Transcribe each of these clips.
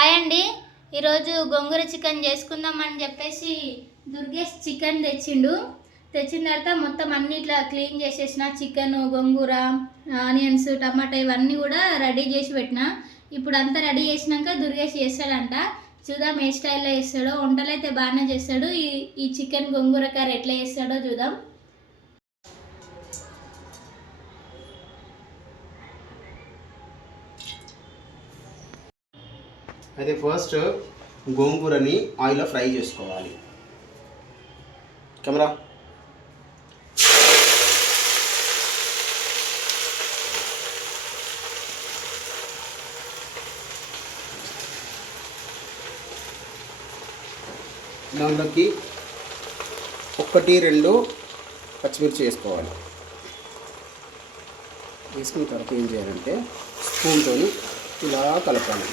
Hi అండి. ఈరోజు గోంగూర chicken చేసుకుందామని చెప్పేసి దుర్గేష్ చికెన్ తెచ్చిన తర్వాత మొత్తం అన్ని ఇట్లా క్లీన్ చేసేసిన. చికెన్, గోంగూర, ఆనియన్స్, టమాటా ఇవన్నీ కూడా రెడీ చేసి పెట్టిన. ఇప్పుడు అంతా రెడీ చేసినాక దుర్గేష్ చేస్తాడంట. చూద్దాం ఏ స్టైల్లో చేస్తాడో. వంటలు అయితే బాగానే చేస్తాడు. ఈ చికెన్ గోంగూర కర్రీ ఎట్లా చేస్తాడో చూద్దాం. అయితే ఫస్ట్ గోంగూరని ఆయిల్లో ఫ్రై చేసుకోవాలి. కెమెరా దాంట్లోకి 1-2 పచ్చిమిర్చి వేసుకోవాలి. వేసుకున్న తర్వాత ఏం చేయాలంటే స్పూన్తో ఇలా కలపాలి.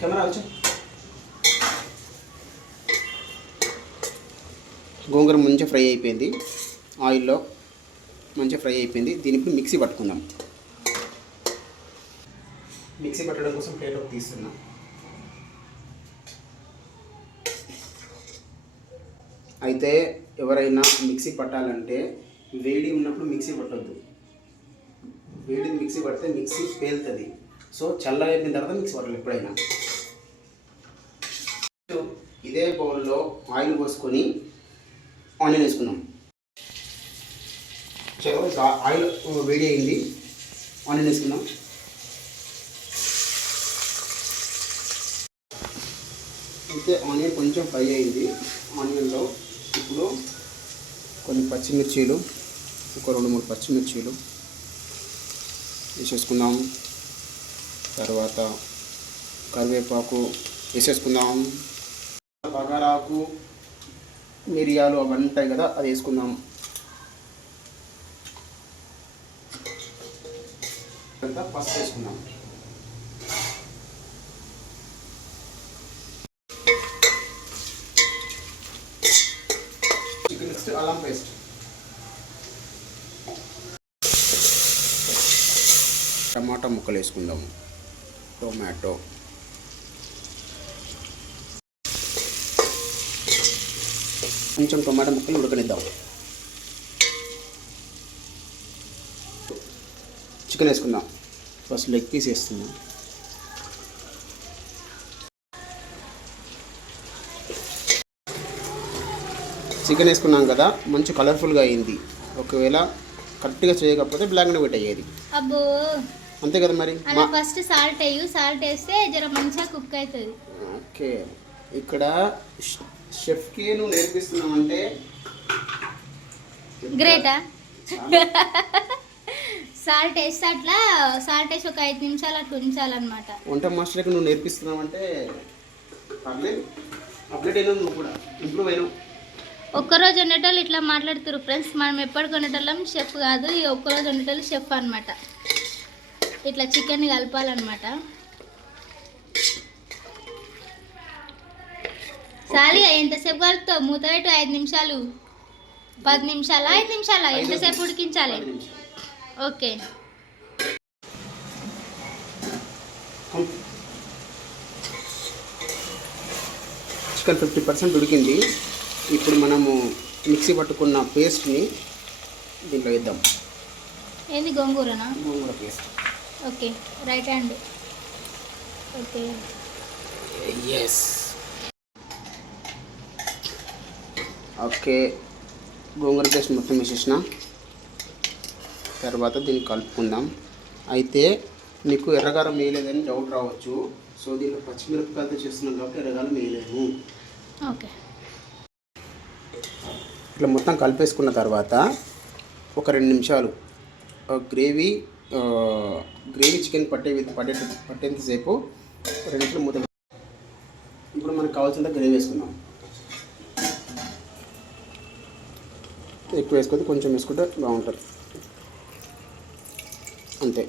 కెమెరా వచ్చి గోంగూర మంచిగా ఫ్రై అయిపోయింది. ఆయిల్లో మంచిగా ఫ్రై అయిపోయింది. దీని ఇప్పుడు మిక్సీ పట్టుకుందాం. మిక్సీ పట్టడం కోసం ప్లేట్లోకి తీస్తున్నాం. అయితే ఎవరైనా మిక్సీ పట్టాలంటే వేడి ఉన్నప్పుడు మిక్సీ పట్టొద్దు. వేడిని మిక్సీ పడితే మిక్సీ పేలుతుంది. సో చల్లగా అయిపోయిన తర్వాత మిక్సీ పట్టాలి ఎప్పుడైనా. ఇదే బౌల్లో ఆయిల్ పోసుకొని ఆనియన్ వేసుకుందాం. ఆయిల్ వేడి అయింది. ఆనియన్ వేసుకుందాం. అయితే ఆనియన్ కొంచెం ఫ్రై అయింది. ఆనియన్లో ఇప్పుడు కొన్ని పచ్చిమిర్చీలు, ఒక 2-3 పచ్చిమిర్చీలు వేసేసుకుందాం. తర్వాత కరివేపాకు వేసేసుకుందాం. బగారాకు, మిరియాలు అవన్నీ ఉంటాయి కదా, అది వేసుకుందాం. అంతా పసుపు వేసుకుందాం. నెక్స్ట్ అల్లం పేస్ట్. టమాటా ముక్కలు వేసుకుందాం. టొమాటో, కొంచెం టొమాటో ముక్కలు ఉడకనిద్దాం. చికెన్ వేసుకుందాం. ఫస్ట్ లెగ్ పీస్ వేస్తున్నాం. చికెన్ వేసుకున్నాం కదా, మంచి కలర్ఫుల్గా అయింది. ఒకవేళ కరెక్ట్గా చేయకపోతే బ్లాక్ అండ్ వైట్ అయ్యేది. అబ్బో, అంతే కదా మరి. ఫస్ట్ సాల్ట్ వేస్తే జర మంచిగా కుక్ అవుతుంది. ఓకే, ఇక్కడ షెఫ్కి నువ్వు నేర్పిస్తున్నావు అంటే గ్రేటా. సాల్ట్ వేస్తే అట్లా సాల్ట్ వేసి ఒక 5 నిమిషాలు అట్లా ఉంచాలన్నమాట. వంట మాస్టర్కి నువ్వు నేర్పిస్తున్నావు అంటే పర్లేదు. అప్డేట్ అయినా నువ్వు కూడా ఇంప్రూవ్ అయినావు. ఒక్కరోజు వండేటోళ్ళు ఇట్లా మాట్లాడుతున్నారు ఫ్రెండ్స్. మనం ఎప్పటికి వండేటోళ్ళం షెఫ్ కాదు. ఈ ఒక్కరోజు వండేటోళ్ళు షెఫ్ అనమాట. ఇట్లా చికెన్ కలపాలన్నమాట. సాలిగా ఎంతసేపు కలుపుతావు? మూత పెట్టు. 5 నిమిషాలు, 10 నిమిషాలా, 5 నిమిషాలా, ఎంతసేపు ఉడికించాలి? ఓకే. చికెన్ 50% ఉడికింది. ఇప్పుడు మనము మిక్సీ పట్టుకున్న పేస్ట్ని దీంట్లో వేద్దాం. ఏంది, గోంగూరనా? Gongura paste. Okay, right hand. Okay, yes. Okay, gongura paste మొత్తం వేసేసిన తర్వాత దీన్ని కలుపుకుందాం. అయితే నీకు ఎర్రగారం వేయలేదని డౌట్ రావచ్చు. సో దీంట్లో పచ్చిమిరపకాయలతో చేస్తున్నాం కాబట్టి ఎర్రగారం వేయలేము. ఓకే, ఇట్లా మొత్తం కలిపేసుకున్న తర్వాత ఒక 2 నిమిషాలు గ్రేవీ చికెన్ పట్టేంతసేపు 2 నిమిషాలు మూత. ఇప్పుడు మనకు కావాల్సినంత గ్రేవీ వేసుకుందాం. ఎక్కువ వేసుకుంటే కొంచెం వేసుకుంటే బాగుంటుంది. అంతే.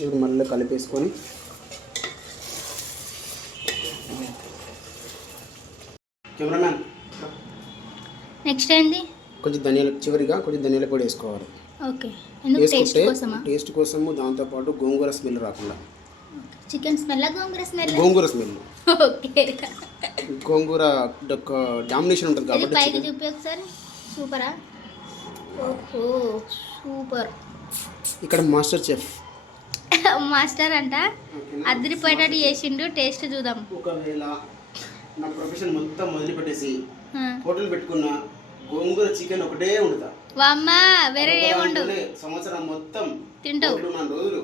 ఇప్పుడు మళ్ళీ కలిపేసుకొని కెమెరామ్యాన్ నెక్స్ట్ ఏంది? కొంచెం చివరిగా కొంచెం ధనియాల పొడి వేసుకోవాలి. ఓకే, ఎందుకు? టేస్ట్ కోసమా? టేస్ట్ కోసము, దాంతోపాటు గోంగూర స్మెల్ రాకుండా. చికెన్ స్మెల్, గోంగూర స్మెల్? గోంగూర స్మెల్. ఓకే. గోంగూర డామినేషన్ ఉంటుంది ఇది కాబట్టి. పైకి చూపి ఒకసారి. సూపరా? ఓహో సూపర్. ఇక్కడ మాస్టర్ చెఫ్ మాస్టర్ అంట, అదిరిపోయేటట్టు చేసిండు. టేస్ట్ చూద్దాం. ఒకవేళ నా ప్రొఫెషన్ మొత్తం వదిలిపెట్టేసి హోటల్ పెట్టుకున్న గోంగూర చికెన్ ఒకటే వండుతా. వామ్మా, వేరే ఏముండు? సంవత్సరం మొత్తం తింటావు? 4 రోజులు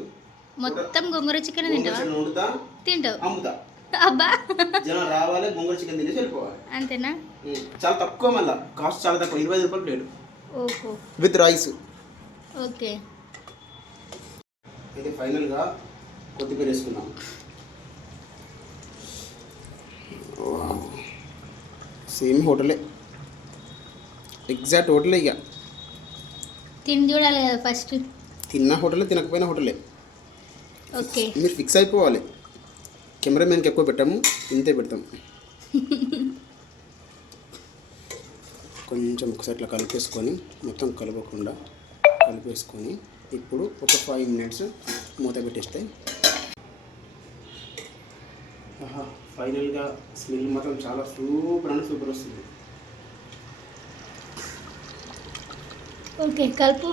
మొత్తం గోంగూర చికెన్ తింటావా? వండుతా, తింటావు, అమ్ముతా. అబ్బా. జనం రావాలి, గోంగూర చికెన్ తినేసి వెళ్ళిపోవాలి. అంతేనా? చాలా తక్కువ, మళ్ళీ కాస్ట్ చాలా తక్కువ, 25 రూపాయలు ప్లేట్ ఓహో, విత్ రైస్. ఓకే. అయితే ఫైనల్గా కొత్తిమీర వేసుకున్నాం. సేమ్ హోటలే, ఎగ్జాక్ట్ హోటలే. ఇక తిని చూడాలి కదా ఫస్ట్. తిన్న హోటలే, తినకపోయిన హోటలే. ఓకే, మీరు ఫిక్స్ అయిపోవాలి. కెమెరామెన్కి ఎక్కువ పెట్టాము, ఇంతే పెడతాం. కొంచెం ఒకసారి ఇట్లా కలిపేసుకొని, మొత్తం కలపకుండా కలిపేసుకొని, ఇప్పుడు ఒక 5 మినిట్స్ మూత పెట్టేస్తే ఫైనల్గా స్మెల్ మాత్రం చాలా సూపర్ అంటే సూపర్ వస్తుంది. ఓకే, కలుపు.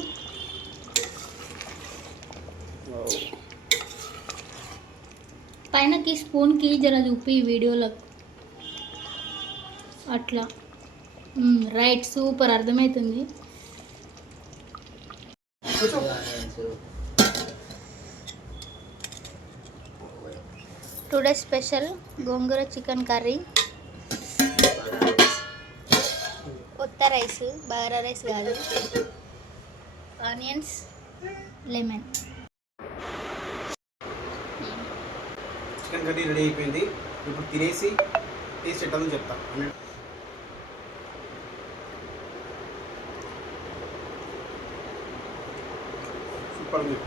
పైనకి స్పూన్కి జర చూపి వీడియోలో. అట్లా రైట్, సూపర్, అర్థమవుతుంది. టుడే స్పెషల్ గోంగూర చికెన్ కర్రీ, కొత్త రైస్, బగారా రైస్ కాదు, onions, lemon. Chicken curry ready అయిపోయింది. ఇప్పుడు తినేసి టేస్ట్ ఎట్టాలని చెప్తా. సూపర్ ఉంది.